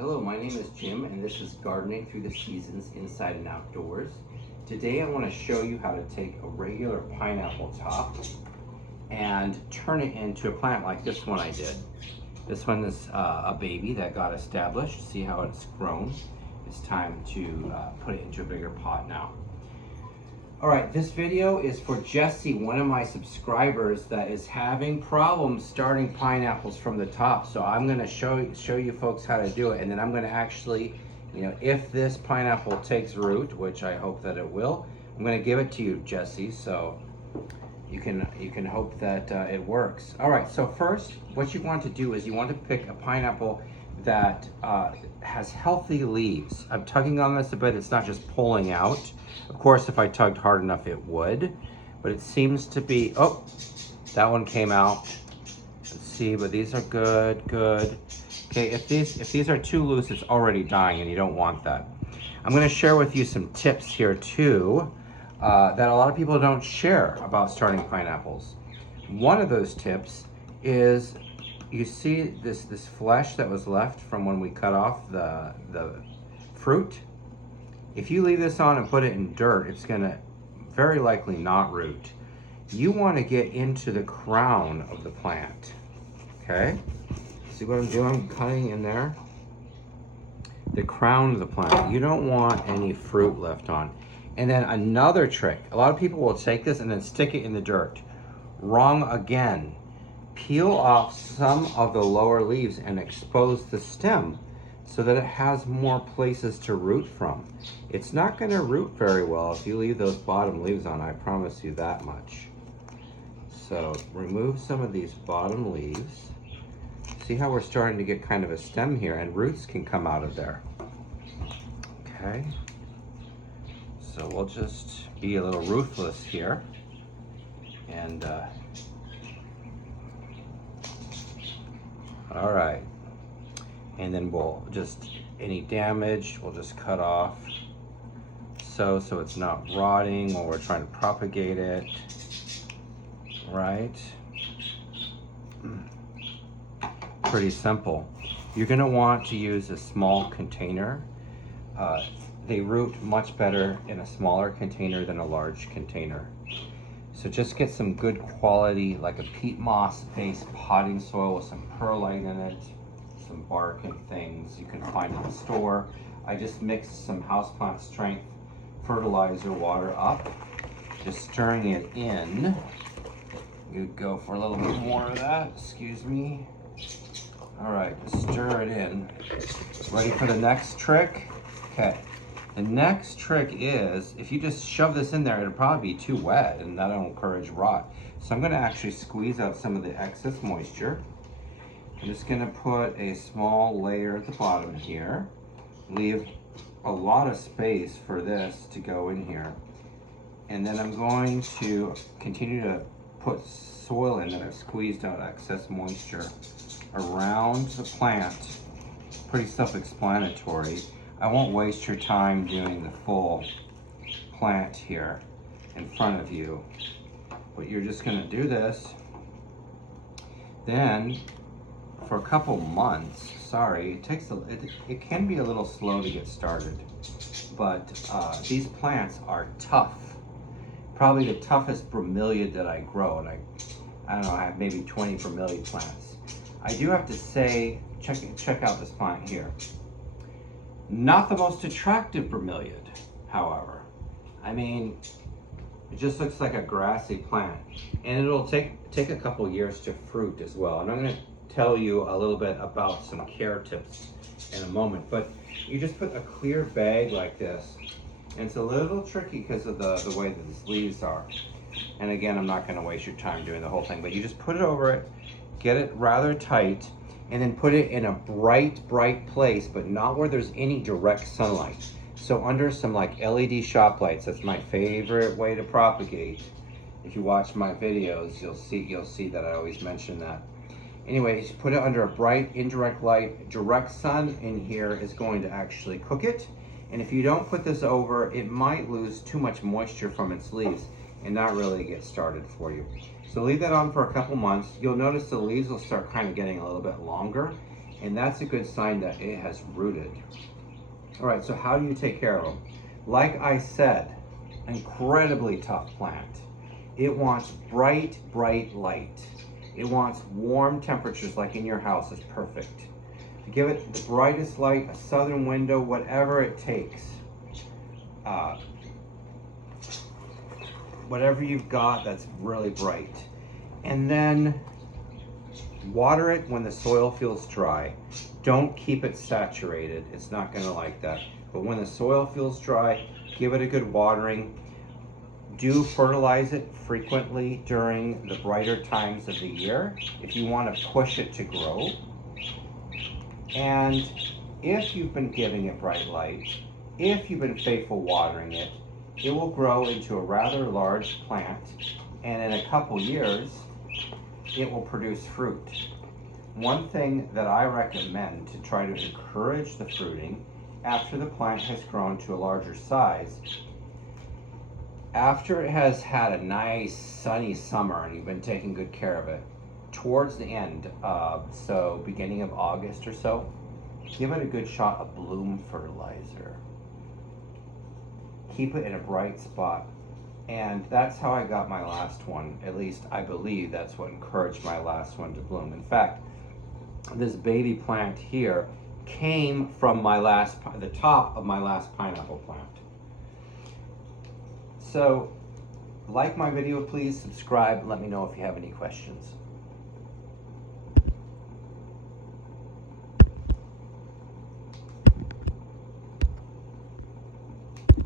Hello, my name is Jim and this is Gardening Through the Seasons Inside and Outdoors. Today I want to show you how to take a regular pineapple top and turn it into a plant like this one I did. This one is a baby that got established. See how it's grown? It's time to put it into a bigger pot now. All right, this video is for Jesse, one of my subscribers that is having problems starting pineapples from the top. So I'm gonna show you folks how to do it, and then I'm gonna actually, if this pineapple takes root, which I hope that it will, I'm gonna give it to you, Jesse, so you can hope that it works. All right, so first, what you want to do is you want to pick a pineapple that has healthy leaves. I'm tugging on this a bit, it's not just pulling out. Of course, if I tugged hard enough, it would, but it seems to be, oh, that one came out. Let's see, but these are good. Okay, if these are too loose, it's already dying and you don't want that. I'm gonna share with you some tips here too, that a lot of people don't share about starting pineapples. One of those tips is, you see this flesh that was left from when we cut off the fruit? If you leave this on and put it in dirt, it's gonna very likely not root. You wanna get into the crown of the plant, okay? See what I'm doing? I'm cutting in there. The crown of the plant. You don't want any fruit left on. And then another trick, a lot of people will take this and then stick it in the dirt. Wrong again. Peel off some of the lower leaves and expose the stem so that it has more places to root from. It's not gonna root very well if you leave those bottom leaves on, I promise you that much. So remove some of these bottom leaves. See how we're starting to get kind of a stem here, and roots can come out of there. Okay, so we'll just be a little ruthless here. And all right. And then we'll just, any damage, we'll just cut off so it's not rotting while we're trying to propagate it, right? Pretty simple. You're gonna want to use a small container. They root much better in a smaller container than a large container. So just get some good quality, like a peat moss based potting soil with some perlite in it, some bark and things you can find in the store. I just mixed some houseplant strength fertilizer water up, just stirring it in. You'd go for a little bit more of that, excuse me. All right, stir it in. Ready for the next trick? Okay, the next trick is, if you just shove this in there, it'll probably be too wet and that'll encourage rot. So I'm gonna actually squeeze out some of the excess moisture. I'm just gonna put a small layer at the bottom here. Leave a lot of space for this to go in here. And then I'm going to continue to put soil in that I've squeezed out excess moisture around the plant. Pretty self-explanatory. I won't waste your time doing the full plant here in front of you, but you're just gonna do this. Then, for a couple months, sorry, it can be a little slow to get started, but these plants are tough. Probably the toughest bromeliad that I grow, and I don't know, I have maybe 20 bromeliad plants. I do have to say, check out this plant here. Not the most attractive bromeliad, however. I mean, it just looks like a grassy plant, and it'll take a couple years to fruit as well. And I'm gonna tell you a little bit about some care tips in a moment, but you just put a clear bag like this, and it's a little tricky because of the way that these leaves are. And again, I'm not gonna waste your time doing the whole thing, but you just put it over it, get it rather tight, and then put it in a bright place, but not where there's any direct sunlight. So under some like LED shop lights, that's my favorite way to propagate. If you watch my videos, you'll see that I always mention that. Anyways, put it under a bright, indirect light. Direct sun in here is going to actually cook it. And if you don't put this over, it might lose too much moisture from its leaves and not really get started for you. So leave that on for a couple months. You'll notice the leaves will start kind of getting a little bit longer, and that's a good sign that it has rooted. All right, so how do you take care of them? Like I said, incredibly tough plant. It wants bright, bright light. It wants warm temperatures like in your house is perfect. To give it the brightest light, a southern window, whatever it takes. Whatever you've got that's really bright. And then water it when the soil feels dry. Don't keep it saturated. It's not gonna like that. But when the soil feels dry, give it a good watering. Do fertilize it frequently during the brighter times of the year if you want to push it to grow. And if you've been giving it bright light, if you've been faithful watering it, it will grow into a rather large plant, and in a couple years, it will produce fruit. One thing that I recommend to try to encourage the fruiting after the plant has grown to a larger size, after it has had a nice sunny summer and you've been taking good care of it, towards the end, so beginning of August or so, give it a good shot of bloom fertilizer. Keep it in a bright spot. And that's how I got my last one. At least I believe that's what encouraged my last one to bloom. In fact, this baby plant here came from the top of my last pineapple plant. So, like my video, please subscribe. Let me know if you have any questions.